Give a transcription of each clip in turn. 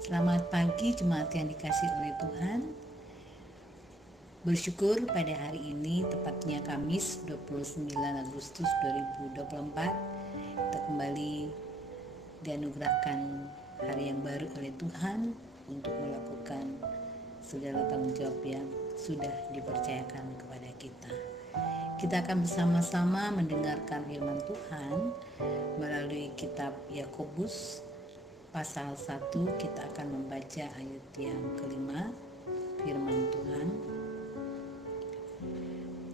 Selamat pagi jemaat yang dikasihi oleh Tuhan. Bersyukur pada hari ini, tepatnya Kamis 29 Agustus 2024, kita kembali dianugerahkan hari yang baru oleh Tuhan untuk melakukan segala tanggung jawab yang sudah dipercayakan kepada kita. Kita akan bersama-sama mendengarkan firman Tuhan melalui kitab Yakobus pasal 1. Kita akan membaca ayat yang kelima, firman Tuhan.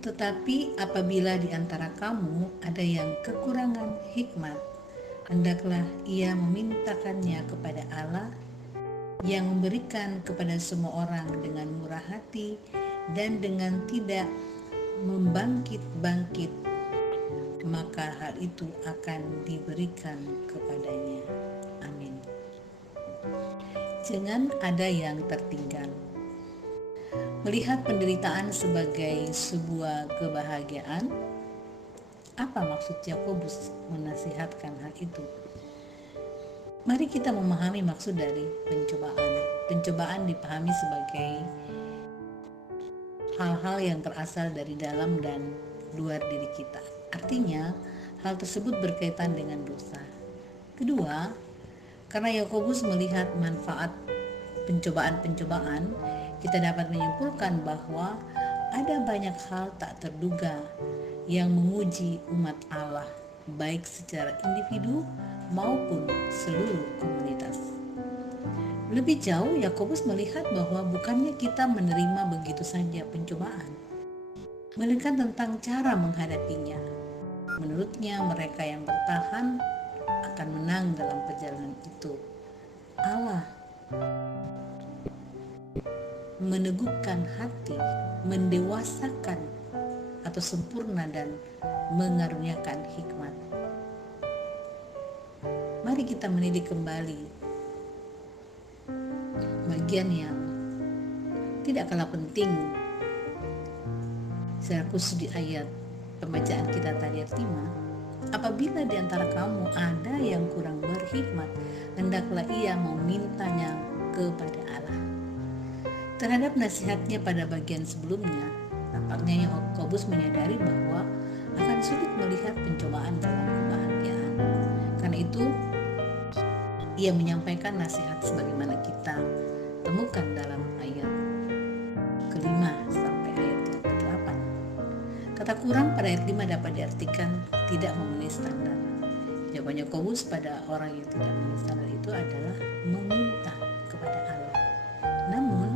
Tetapi apabila di antara kamu ada yang kekurangan hikmat, hendaklah ia memintakannya kepada Allah yang memberikan kepada semua orang dengan murah hati dan dengan tidak membangkit-bangkit, maka hal itu akan diberikan kepadanya. Amin. Jangan ada yang tertinggal. Melihat penderitaan sebagai sebuah kebahagiaan, apa maksud Yakobus menasihatkan hal itu? Mari kita memahami maksud dari pencobaan. Pencobaan dipahami sebagai hal-hal yang berasal dari dalam dan luar diri kita. Artinya, hal tersebut berkaitan dengan dosa. Kedua, karena Yakobus melihat manfaat pencobaan-pencobaan, kita dapat menyimpulkan bahwa ada banyak hal tak terduga yang menguji umat Allah, baik secara individu maupun seluruh komunitas. Lebih jauh, Yakobus melihat bahwa bukannya kita menerima begitu saja pencobaan, melainkan tentang cara menghadapinya. Menurutnya, mereka yang bertahan akan menang dalam perjalanan itu. Allah meneguhkan hati, mendewasakan atau sempurna dan mengaruniakan hikmat. Mari kita menilik kembali bagian yang tidak kalah penting secara khusus di ayat pembacaan kita tadi, ayat 5. Apabila di antara kamu ada yang kurang berhikmat, hendaklah ia memintanya kepada Allah. Terhadap nasihatnya pada bagian sebelumnya, nampaknya Yakobus menyadari bahwa akan sulit melihat pencobaan dalam kebahagiaan. Karena itu, ia menyampaikan nasihat sebagaimana kita temukan dalam ayat kelima sampai ayat ke-8. Kata kurang pada ayat 5 dapat diartikan tidak memenuhi standar. Jawaban Yakobus pada orang yang tidak memenuhi standar itu adalah meminta kepada Allah. Namun,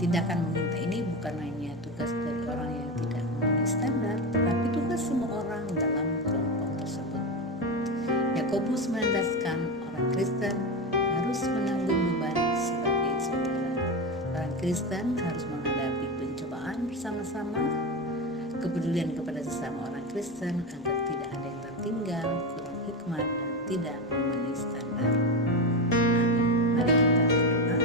tindakan meminta ini bukan hanya tugas dari orang yang tidak memenuhi standar, tetapi tugas semua orang dalam kelompok tersebut. Yakobus menandaskan orang Kristen harus menanggung beban sebagai saudara. Orang Kristen harus menghadapi pencobaan bersama-sama. Kepedulian kepada sesama orang Kristen agar tidak ada yang tertinggal, kurang hikmat, dan tidak memenuhi standar. Amin. Mari kita berdoa.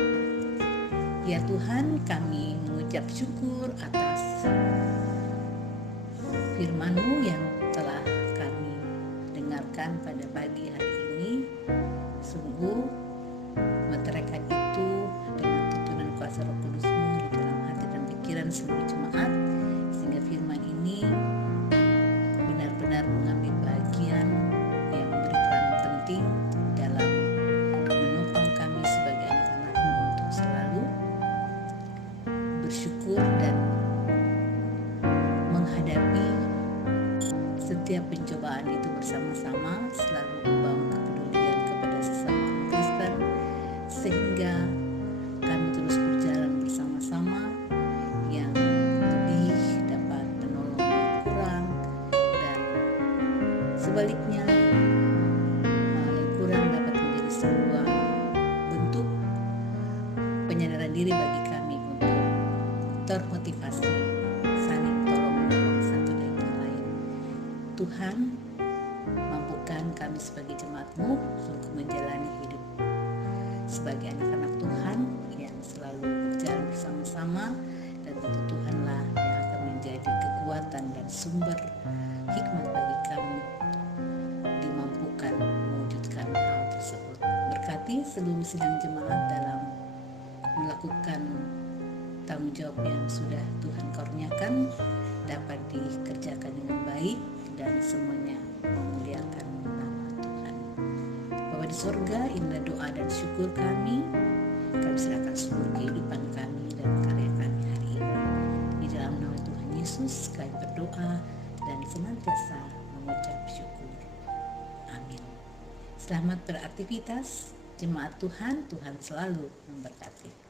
Ya Tuhan, kami mengucap syukur atas firman-Mu yang telah kami dengarkan pada pagi hari ini. Sungguh meteraikan itu dengan tuntunan kuasa Roh Kudus-Mu di dalam hati dan pikiran seluruh jemaat, sehingga firman ini benar-benar mengambil bagian yang memberi peran penting dalam menopang kami sebagai anak-anak-Mu untuk selalu bersyukur dan menghadapi setiap pencobaan itu bersama-sama, selalu membangun kepedulian kepada sesama orang Kristen, sehingga kami terus berjalan bersama-sama, yang lebih dapat menolong yang kurang, dan sebaliknya yang kurang dapat menjadi sebuah bentuk penyadaran diri bagi kami untuk termotivasi saling tolong-menolong satu dengan yang lain. Tuhan, mampukan kami sebagai jemaat-Mu untuk menjalani hidup sebagai anak-anak Tuhan yang selalu berjalan bersama-sama, dan tentu Tuhanlah yang akan menjadi kekuatan dan sumber hikmat bagi kami dimampukan mewujudkan hal tersebut. memberkati seluruh sidang jemaat dalam melakukan tanggung jawab yang sudah Tuhan karuniakan dapat dikerjakan dengan baik dan semuanya memuliakan nama Tuhan. Bapa di sorga, inilah doa dan syukur kami serahkan seluruh kehidupan kami dan karya kami hari ini. Di dalam nama Tuhan Yesus kami berdoa dan senantiasa mengucap syukur. Amin. Selamat beraktivitas, jemaat Tuhan, Tuhan selalu memberkati.